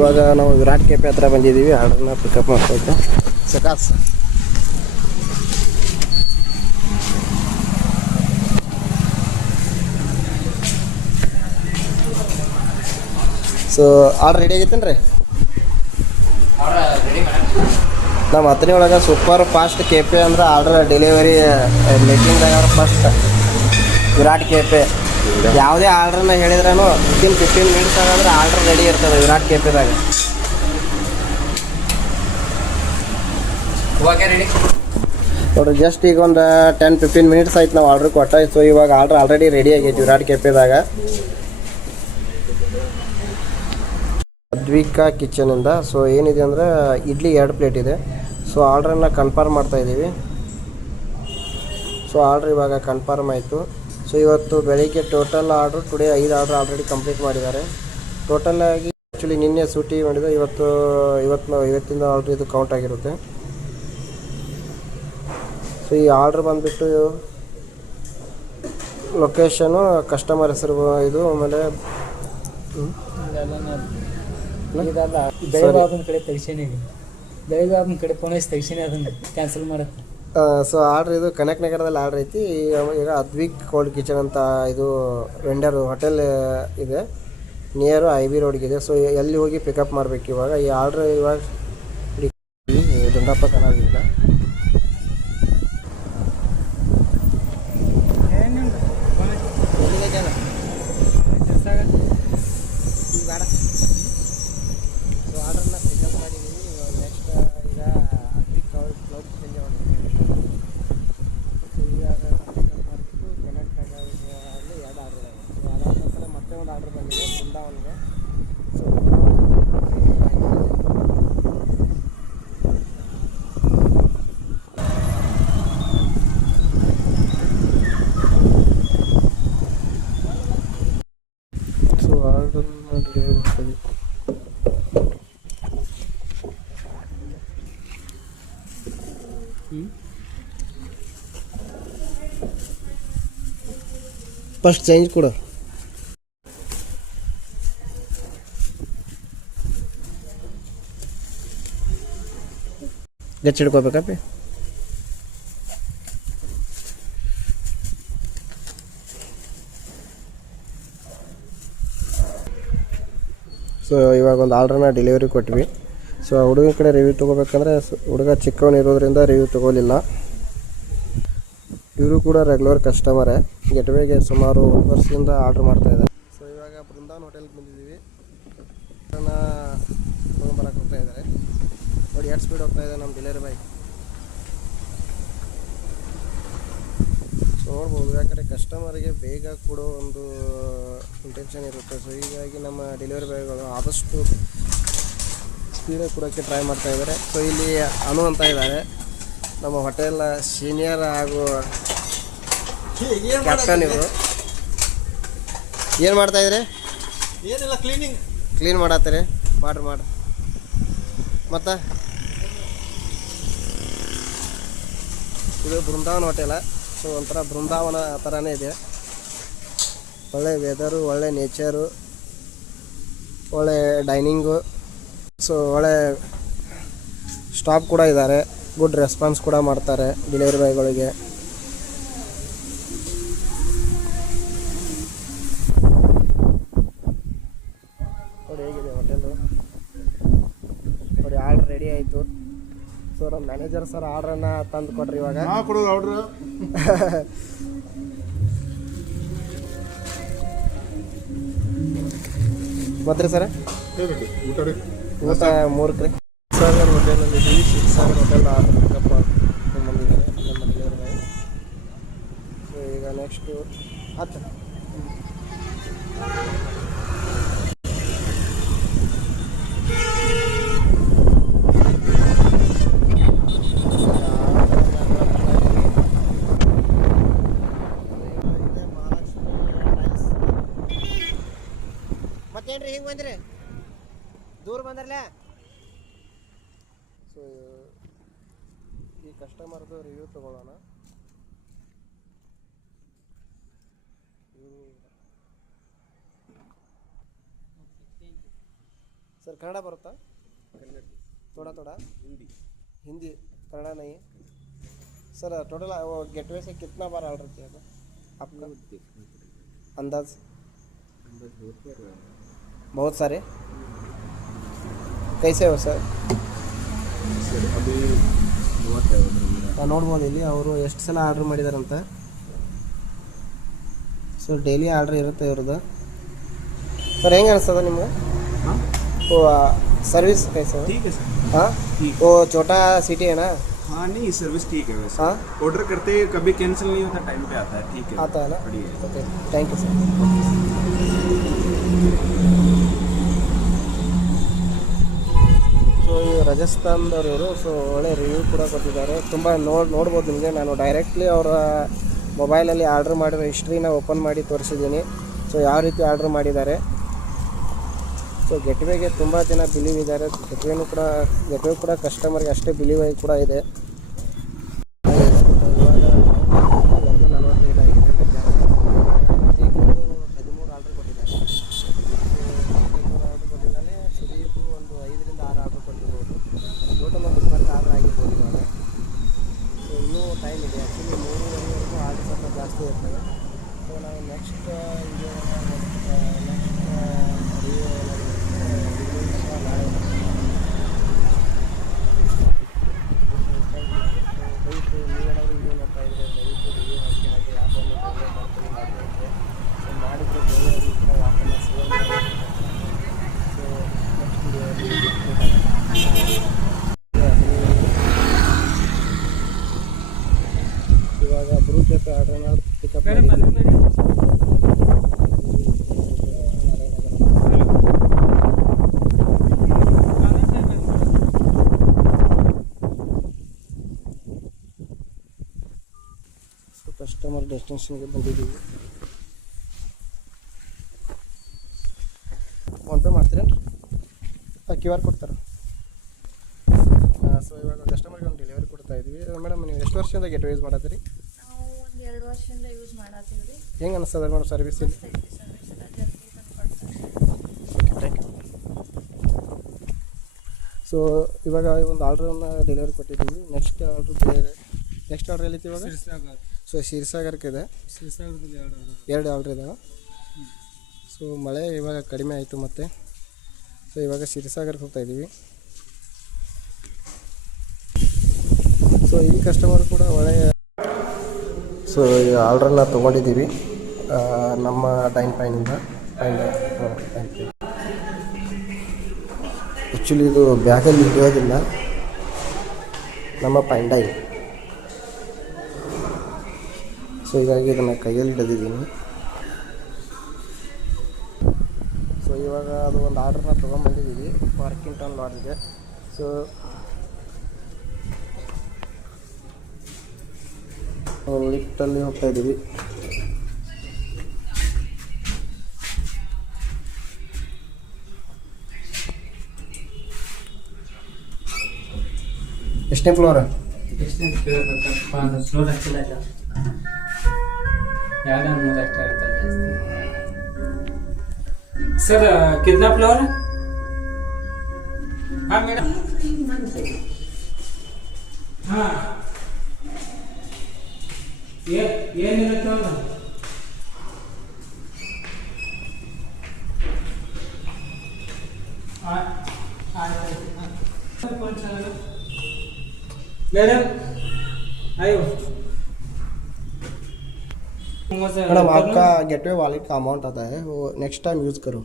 ಇವಾಗ ನಾವು ವಿರಾಟ್ ಕೆಪೆ ಹತ್ರ ಬಂದಿದ್ದೀವಿ. ಆರ್ಡ್ರನ್ನ ಪಿಕಪ್ ಮಾಡ್ತಾಯಿದ್ದೆ ಸಕಾಸ್. ಸೊ ಆರ್ಡ್ರ್ ರೆಡಿ ಆಗೈತೇನು ರೀ? ನಮ್ಮ ಹತ್ತನೇ ಒಳಗೆ ಸೂಪರ್ ಫಾಸ್ಟ್ ಕೆಪೆ ಅಂದ್ರೆ ಆರ್ಡ್ರ್ ಡೆಲಿವರಿ ಮೇಕಿಂಗ್ದಾಗ ಫಸ್ಟ್ ವಿರಾಟ್ ಕೆಪೆ. ಯಾವುದೇ ಆರ್ಡ್ರನ್ನ ಹೇಳಿದ್ರೂ ವಿತಿನ್ 15 ಮಿನಿಟ್ಸ್ ಅಂದ್ರೆ ಆರ್ಡ್ರ್ ರೆಡಿ ಇರ್ತದೆ ವಿರಾಟ್ ಕೆಪೆದಾಗ. ನೋಡ್ರಿ ಜಸ್ಟ್ ಈಗ ಒಂದು 10-15 ಮಿನಿಟ್ಸ್ ಆಯ್ತು ನಾವು ಆರ್ಡ್ರ್ ಕೊಟ್ಟ. ಸೊ ಇವಾಗ ಆರ್ಡ್ರ್ ಆಲ್ರೆಡಿ ರೆಡಿ ಆಗೈತಿ ವಿರಾಟ್ ಕೆಪೆದಾಗ. ಅದ್ವಿಕಾ ಕಿಚನಿಂದ. ಸೊ ಏನಿದೆ ಅಂದರೆ ಇಡ್ಲಿ 2 ಪ್ಲೇಟ್ ಇದೆ. ಸೊ ಆರ್ಡ್ರನ್ನು ಕನ್ಫರ್ಮ್ ಮಾಡ್ತಾಯಿದ್ದೀವಿ. ಸೊ ಆರ್ಡ್ರ್ ಇವಾಗ ಕನ್ಫರ್ಮ್ ಆಯಿತು. ಸೊ ಇವತ್ತು ಬೆಳಿಗ್ಗೆ total order today 5 order already complete ಮಾಡಿದ್ದಾರೆ. ಟೋಟಲಾಗಿ ಆ್ಯಕ್ಚುಲಿ ನಿನ್ನೆ ಸೂಟಿ ಮಾಡಿದೆ, ಇವತ್ತಿಂದ ಆರ್ಡ್ರ್ ಇದು ಕೌಂಟ್ ಆಗಿರುತ್ತೆ. ಸೊ ಈ ಆರ್ಡ್ರ್ ಬಂದುಬಿಟ್ಟು ಲೊಕೇಶನು, ಕಸ್ಟಮರ್ ಹೆಸರು ಇದು, ಆಮೇಲೆ ಕಡೆ ತೆಗಿಸೇನೆ ಬೆಳಗ್ಗೆ ಕಡೆ ಫೋನ್ ಹಚ್ಚಿ ತೆಗಿಸೇನೆ ಅದನ್ನು ಕ್ಯಾನ್ಸಲ್ ಮಾಡುತ್ತೆ. ಸೊ ಆರ್ಡ್ರ್ ಇದು ಕನಕ್ ನಗರದಲ್ಲಿ ಆರ್ಡ್ರ್ ಐತಿ. ಈಗ ಅದ್ವಿಕ್ ಕೋಲ್ಡ್ ಕಿಚನ್ ಅಂತ ಇದು ವೆಂಡರ್ ಹೋಟೆಲ್ ಇದೆ, ನಿಯರು IB ರೋಡ್ಗಿದೆ. ಸೊ ಎಲ್ಲಿ ಹೋಗಿ ಪಿಕಪ್ ಮಾಡಬೇಕು ಇವಾಗ. ಈ ಆರ್ಡ್ರ್ ಇವಾಗ ದುಂಡಪ್ಪ ಕಲಾವಿದ. ಸೊ ಆರ್ಡ್ರನ್ನ ಪಿಕಪ್ ಮಾಡಿದ್ದೀವಿ. ಇವಾಗ ನೆಕ್ಸ್ಟ್ ಈಗ ಅದ್ವಿಕ್ ಕ್ಲೌಡ್ ಕಿಚನ್ಗೆ ಹೊರಟಿದ್ದೀವಿ. ಸೊ ಇವಾಗ ಪಿಕಪ್ ಮಾಡಿಬಿಟ್ಟು ಕನೆಕ್ಟ್ ಅಲ್ಲಿ 2 ಆರ್ಡ್ರ್ ಇದೆ. ಸೊ ಅದಾದ ನಂತರ ಮತ್ತೆ ಒಂದು ಆರ್ಡ್ರ್ ಬಂದಿದೆ ಬೃಂದಾವನ್ಗೆ. ಸೊ ಆರ್ಡ್ರನ್ನ ಡೆಲಿವರಿ ಮಾಡ್ತೀವಿ. ಫಸ್ಟ್ ಚೇಂಜ್ ಕೊಡು. ಗಚ್ಚ ಹಿಡ್ಕೋಬೇಕಪ್ಪಿ. ಸೊ ಇವಾಗ ಒಂದು ಆರ್ಡ್ರನ್ನ ಡೆಲಿವರಿ ಕೊಟ್ವಿ. ಸೊ ಹುಡುಗನ ಕಡೆ ರಿವ್ಯೂ ತೊಗೋಬೇಕಂದ್ರೆ ಹುಡುಗ ಚಿಕ್ಕವನಿರೋದ್ರಿಂದ ರಿವ್ಯೂ ತೊಗೋಲಿಲ್ಲ. ಇವರು ಕೂಡ ರೆಗ್ಯುಲರ್ ಕಸ್ಟಮರೇ. ಗೆಟ್ವೇಗೆ ಸುಮಾರು 1 ವರ್ಷದಿಂದ ಆರ್ಡ್ರ್ ಮಾಡ್ತಾಯಿದ್ದಾರೆ. ಸೊ ಇವಾಗ ಬೃಂದಾವನ್ ಹೋಟೆಲ್ಗೆ ಬಂದಿದ್ದೀವಿ. ಅದನ್ನು ತೊಗೊಂಬರಕ್ಕೆ ಹೋಗ್ತಾ ಇದ್ದಾರೆ. ನೋಡಿ 2 ಸ್ಪೀಡ್ ಹೋಗ್ತಾ ಇದೆ ನಮ್ಮ ಡೆಲಿವರಿ ಬಾಯ್. ಸೊ ನೋಡ್ಬೋದು, ಯಾಕಂದರೆ ಕಸ್ಟಮರಿಗೆ ಬೇಗ ಕೊಡೋ ಒಂದು ಇಂಟೆನ್ಷನ್ ಇರುತ್ತೆ. ಸೊ ಹೀಗಾಗಿ ನಮ್ಮ ಡೆಲಿವರಿ ಬಾಯ್ಗಳು ಆದಷ್ಟು ಸ್ಪೀಡಾಗಿ ಕೊಡೋಕ್ಕೆ ಟ್ರೈ ಮಾಡ್ತಾಯಿದ್ದಾರೆ. ಸೊ ಇಲ್ಲಿ ಅನು ಅಂತ ಇದ್ದಾರೆ, ನಮ್ಮ ಹೋಟೆಲ್ ಸೀನಿಯರ್ ಹಾಗೂ ಕ್ಯಾಪ್ಟನ್. ಇವರು ಏನು ಮಾಡ್ತಾಯಿದ್ರಿ? ಏನಿಲ್ಲ, ಕ್ಲೀನ್ ಮಾಡತ್ತೀರಿ. ಮಾಡ್ರಿ ಮತ್ತು ಇದು ಬೃಂದಾವನ್ ಹೋಟೆಲ. ಸೊ ಒಂಥರ ಬೃಂದಾವನ ಥರನೇ ಇದೆ. ಒಳ್ಳೆ ವೆದರು, ಒಳ್ಳೆ ನೇಚರು, ಒಳ್ಳೆ ಡೈನಿಂಗು. ಸೊ ಒಳ್ಳೆ ಸ್ಟಾಫ್ ಕೂಡ ಇದ್ದಾರೆ. ಗುಡ್ ರೆಸ್ಪಾನ್ಸ್ ಕೂಡ ಮಾಡ್ತಾರೆ ಡೆಲಿವರಿ ಬಾಯ್ಗಳಿಗೆ. ನೋಡಿ ಹೇಗಿದೆ ಹೋಟೆಲು. ನೋಡಿ ಆರ್ಡ್ರ್ ರೆಡಿ ಆಯಿತು. ಸೊ ನಮ್ಮ ಮ್ಯಾನೇಜರ್ ಸರ್ ಆರ್ಡ್ರನ್ನು ತಂದು ಕೊಟ್ರಿ. ಇವಾಗ ಆರ್ಡ್ರ್ ಮತ್ತೆ ಸರ್ ಊಟ 3 ರೀ. ಸಾಗರ್ ಹೋಟೆಲಲ್ಲಿ ಇದ್ದೀವಿ. ಸಾಗರ್ ಹೋಟೆಲ್ ಆರ್ಡ್ರ್ ಪಿಕಪ್ ಬಂದಿದ್ದಾರೆ ನಮ್ಮ ಡೆಲಿವರಿ ಬಾಯ್. ಸೊ ಈಗ ನೆಕ್ಸ್ಟು 10 ಮತ್ತೇನ್ರಿ ಹಿಂಗೆ ಬಂದ್ರಿ? ದೂರ ಬಂದ್ರಲ್ಲ. ಸೊ ಈ ಕಸ್ಟಮರ್ದು ರಿವ್ಯೂ ತಗೊಳ್ಳೋಣ. सर कन्नड़ा बरुत्ता थोड़ा थोड़ा हिंदी कन्नड़ा नहीं है सर टोटल वो गेटवे से कितना बार ऑर्डर किया था आपका अंदाज बहुत सारे कैसे हो सर ನೋಡ್ಬೋದು ಇಲ್ಲಿ ಅವರು ಎಷ್ಟು ಸಲ ಆರ್ಡ್ರ್ ಮಾಡಿದಾರಂತ ಸೊ ಡೈಲಿ ಆರ್ಡ್ರ್ ಇರುತ್ತೆ ಇವ್ರದ್ದು सर ಹೆಂಗೆ ಅನಿಸ್ತದ ನಿಮ್ಗೆ वो सर्विस कैसे है ठीक है सर हाँ ठीक वो छोटा सिटी है ना हाँ नहीं सर्विस ठीक है वैसे हाँ ऑर्डर करते ही कभी कैंसिल नहीं होता टाइम पे आता है ठीक है आता है ना बढ़िया है। Okay thank you sir so ಈ ರಾಜಸ್ಥಾನದವರು ಸೊ ಒಳ್ಳೆ ರಿವ್ಯೂ ಕೂಡ ಕೊಟ್ಟಿದ್ದಾರೆ ತುಂಬ ನೋಡ್ಬೋದು ನಿಮಗೆ ನಾನು ಡೈರೆಕ್ಟ್ಲಿ ಅವರ ಮೊಬೈಲಲ್ಲಿ ಆರ್ಡ್ರ್ ಮಾಡಿರೋ ಹಿಸ್ಟ್ರಿನ ಓಪನ್ ಮಾಡಿ ತೋರಿಸಿದ್ದೀನಿ ಸೊ ಯಾವ ರೀತಿ ಆರ್ಡ್ರ್ ಮಾಡಿದ್ದಾರೆ ಸೊ ಗೆಟ್ವೇಗೆ ತುಂಬ ಜನ ಬಿಲೀವ್ ಇದ್ದಾರೆ ಗೆಟ್ವೇ ಕೂಡ ಕಸ್ಟಮರ್ಗೆ ಅಷ್ಟೇ ಬಿಲೀವ್ ಆಗಿ ಕೂಡ ಇದೆ ಇವಾಗ 1:45 ಆಗಿದೆ 13 ಆರ್ಡ್ರ್ ಕೊಟ್ಟಿದ್ದಾರೆ 13 ಆರ್ಡ್ರ್ ಕೊಟ್ಟಿದ್ದಾನೆ ಸುದೀಪ್ ಒಂದು 5ರಿಂದ 6 ಆರ್ಡ್ರ್ ಕೊಟ್ಟಿರ್ಬೋದು ಟೋಟಲ್ ಒಂದು 20 ಆರ್ಡ್ರ್ ಆಗಿರ್ಬೋದು ಇವಾಗ ಸೊ ಇನ್ನೂ ಟೈಮ್ ಇದೆ ಆ್ಯಕ್ಚುಲಿ 3:30ವರೆಗೂ ಆರ್ಡ್ರ್ ಸ್ವಲ್ಪ ಜಾಸ್ತಿ ಇರ್ತದೆ ಸೊ ನಾವು ನೆಕ್ಸ್ಟ್ ನೀವೇನಾದರೂ ವಿಡಿಯೋ ನೋಡ್ತಾ ಇದ್ದರೆ ದಯವಿಟ್ಟು ರಿವ್ಯೂ ಹಾಕಿ ಹಾಗೆ ಆ್ಯಪನ್ನು ಡೌನ್ಲೋಡ್ ಮಾಡ್ತೀನಿ ಸೊ ಮಾಡಿದರೆ ಬೇರೆಯವರು ಕೂಡ ಆ್ಯಪನ್ನು ಸೇವ್ ಮಾಡಿ ಸೊ ನೆಕ್ಸ್ಟ್ ಇವಾಗ ಬ್ರೂಟ್ ಆರ್ಡ್ರನ್ನ ಪಿಕಪ್ ಕಸ್ಟಮರ್ ಡೆಸ್ಟಿನೇಷನ್ಗೆ ಬಂದಿದ್ದೀವಿ ಫೋನ್ಪೇ ಮಾಡ್ತೀರೇನು ಕ್ಯೂ ಆರ್ ಕೊಡ್ತಾರೆ ಸೊ ಇವಾಗ ಕಸ್ಟಮರ್ಗೆ ಒಂದು ಡೆಲಿವರಿ ಕೊಡ್ತಾ ಇದ್ದೀವಿ ಮೇಡಮ್ ನೀವು ಎಷ್ಟು ವರ್ಷದಿಂದ ಗೆಟ್ವೇ ಯೂಸ್ ಮಾಡತ್ತೀರಿ ನಾವು ಒಂದು 2 ವರ್ಷದಿಂದ ಯೂಸ್ ಮಾಡತ್ತೀವಿ ರೀ ಹೆಂಗೆ ಅನಿಸ್ತದೆ ಮೇಡಮ್ ಸರ್ವಿಸ್ ಇಲ್ಲಿ ಸರ್ವಿಸ್ ಎಲ್ಲ ಜಲ್ದಿ ತಂದು ಕೊಡ್ತಾರೆ ಓಕೆ ಥ್ಯಾಂಕ್ ಯು ಸೊ ಇವಾಗ ಒಂದು ಆರ್ಡ್ರನ್ನು ಡೆಲಿವರಿ ಕೊಟ್ಟಿದ್ದೀವಿ ನೆಕ್ಸ್ಟ್ ಆರ್ಡ್ರ್ ಎಲ್ಲಿತ್ತು ಇವಾಗ ಸೊ ಶಿರ್ಸಾಗರ್ಕಿದೆ ಎರಡು ಆರ್ಡ್ರ್ ಇದಾವೆ ಸೊ ಮಳೆ ಇವಾಗ ಕಡಿಮೆ ಆಯಿತು ಮತ್ತು ಸೊ ಇವಾಗ ಶಿರ್ಸಾಗರ್ಗೆ ಹೋಗ್ತಾ ಇದ್ದೀವಿ ಸೊ ಈ ಕಸ್ಟಮರ್ ಕೂಡ ಒಳ್ಳೆಯ ಸೊ ಈ ಆರ್ಡ್ರನ್ನ ತೊಗೊಂಡಿದ್ದೀವಿ ನಮ್ಮ ಡೈನ್ ಪೈನಿಂದ ಆ್ಯಕ್ಚುಲಿ ಇದು ಬ್ಯಾಗಲ್ಲಿ ಹಿಡಿಯೋದಿಲ್ಲ ನಮ್ಮ ಪೈಂಡೈನ್ ಸೊ ಹೀಗಾಗಿ ಇದನ್ನು ಕೈಯಲ್ಲಿ ಹಿಡಿದಿದ್ದೀನಿ ಸೊ ಇವಾಗ ಅದು ಒಂದು ಆರ್ಡ್ರನ್ನ ತೊಗೊಂಬಂದಿದ್ದೀವಿ ಪಾರ್ಕಿಂಗ್ಟನ್ ಲಾಡ್ಜ್ಗೆ ಸೊ ಲಿಫ್ಟಲ್ಲಿ ಹೋಗ್ತಾ ಇದ್ದೀವಿ ಎಷ್ಟನೇ ಫ್ಲೋರ್ ಫ್ಲೋರ್ ಅಷ್ಟಿಲ್ಲ ಜಾಸ್ತಿ 2-3 ಅಷ್ಟೇ ಇರ್ತದೆ ಜಾಸ್ತಿ सर कितना फ्लोर है हाँ मैडम हाँ ये नहीं होगा मैडम आयो मैडम आपका गेटवे वॉलेट का अमाउंट आता है वो नेक्स्ट टाइम यूज़ करो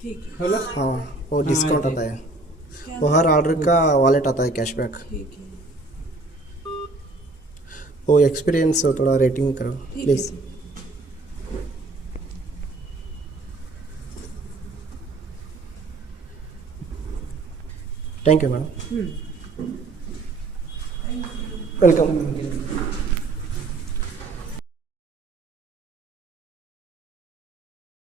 ठीक है हेलो हाँ वो डिस्काउंट आता है वो हर ऑर्डर का वॉलेट आता है कैशबैक ठीक है वो एक्सपीरियंस थोड़ा रेटिंग करो please thank you madam welcome